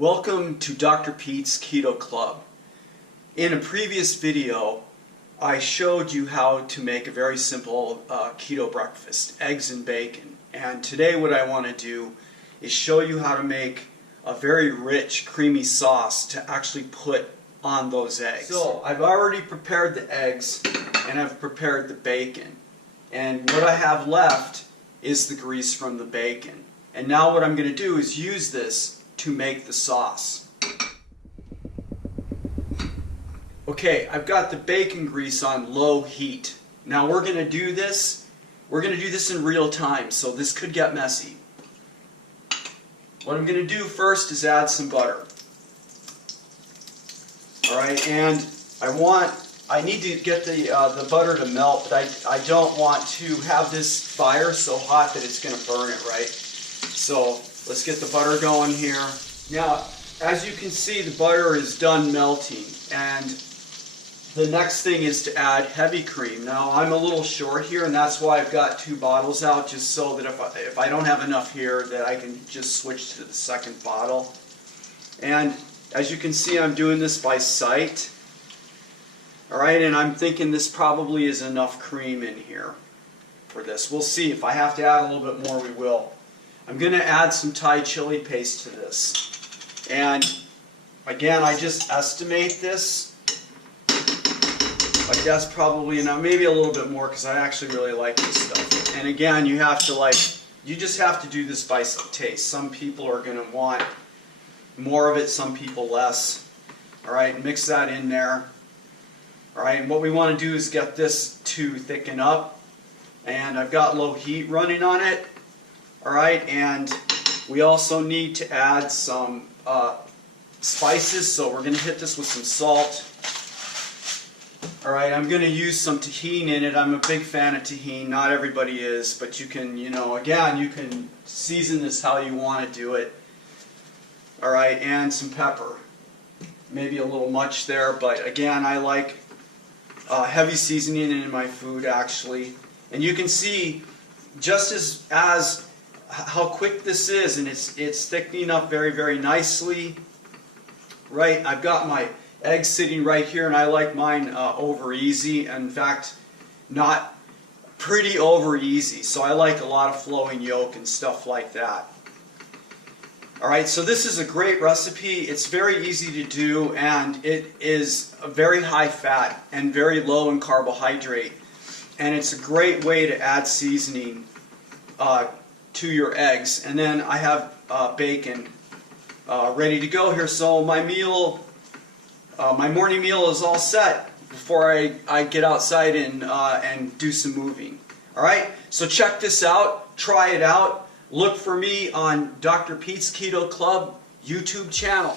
Welcome to Dr. Pete's Keto Club. In a previous video, I showed you how to make a very simple keto breakfast, eggs and bacon. And today what I want to do is show you how to make a very rich, creamy sauce to actually put on those eggs. So I've already prepared the eggs and I've prepared the bacon. And what I have left is the grease from the bacon. And now what I'm going to do is use this to make the sauce. Okay, I've got the bacon grease on low heat. Now we're going to do this in real time, so this could get messy. What I'm going to do first is add some butter. Alright, and I need to get the butter to melt, but I don't want to have this fire so hot that it's going to burn it, right? So let's get the butter going here. Now, as you can see, the butter is done melting, and the next thing is to add heavy cream. Now, I'm a little short here, and that's why I've got 2 bottles out, just so that if I don't have enough here, that I can just switch to the second bottle. And as you can see, I'm doing this by sight. Alright, and I'm thinking this probably is enough cream in here for this. We'll see. If I have to add a little bit more, we will. I'm going to add some Thai chili paste to this. And again, I just estimate this. Like that's probably enough, maybe a little bit more, because I actually really like this stuff. And again, you just have to do this by taste. Some people are going to want more of it, some people less. Alright, mix that in there. Alright, and what we want to do is get this to thicken up. And I've got low heat running on it. Alright, and we also need to add some spices, so we're going to hit this with some salt. Alright, I'm going to use some tahini in it. I'm a big fan of tahini. Not everybody is, but you can, again, you can season this how you want to do it. Alright, and some pepper. Maybe a little much there, but again, I like heavy seasoning in my food, actually. And you can see just as how quick this is, and it's thickening up very, very nicely. Right, I've got my eggs sitting right here, and I like mine over easy. In fact, not pretty over easy. So I like a lot of flowing yolk and stuff like that. Alright, so this is a great recipe. It's very easy to do, and it is very high fat and very low in carbohydrate. And it's a great way to add seasoning to your eggs. And then I have bacon ready to go here. So my meal, my morning meal is all set before I get outside and do some moving. Alright, so check this out, try it out. Look for me on Dr. Pete's Keto Club YouTube channel.